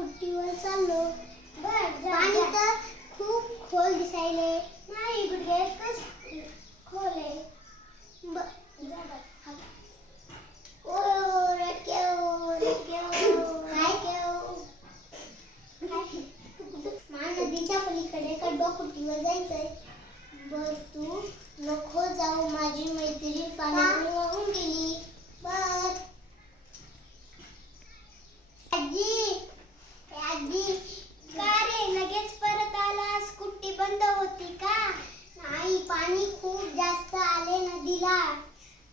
कुट्टीवर चाललो. पाणी तर खूप खोल दिसायले. नाही गुडघे इतकंच खोल आहे. नदीच्या पलीकडे कडबा कुट्टीवर जायचंय. बर तू नको जाऊ, माझी मैत्रीण पाण्यात वाहून गेली. बर आजी, आजी का रे लगेच परत आलास? कुट्टी बंद होती का? नाही, पाणी खूप जास्त आले नदीला.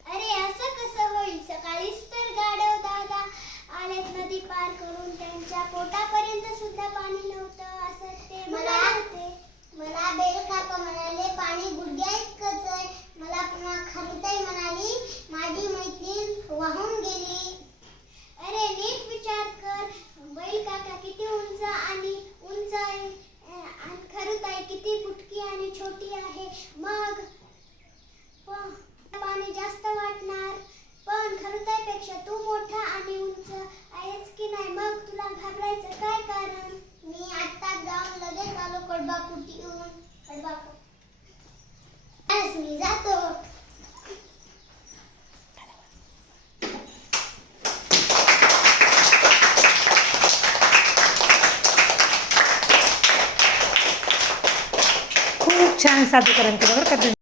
अरे असं कसं होईल? सकाळीच तर गाढव दादा आलेत नदी पार करून. त्यांच्या पोटापर्यंत सुद्धा पाणी नव्हतं असं ते म्हणाले. मला बेल काका म्हणाले पाणी गुडघ्या इतकंच आहे. मला पुन्हा खरुताई म्हणाली माझी मैत्रीण वाहून गेली. अरे नीट विचार कर, बैल काका किती उंच आहे आणि खरुताई किती बुटकी आणि छोटी आहे. मग पाणी जास्त वाटणार. पण खरुताईपेक्षा तू मोठा आणि उंच आहेस की नाही, मग तुला घाबरायचं काय कारण? मी आता जाऊन लगेच आलो कडबा कुटीहून. मी जातो. खूप छान सादरीकरण केलं बरं का तुम्ही.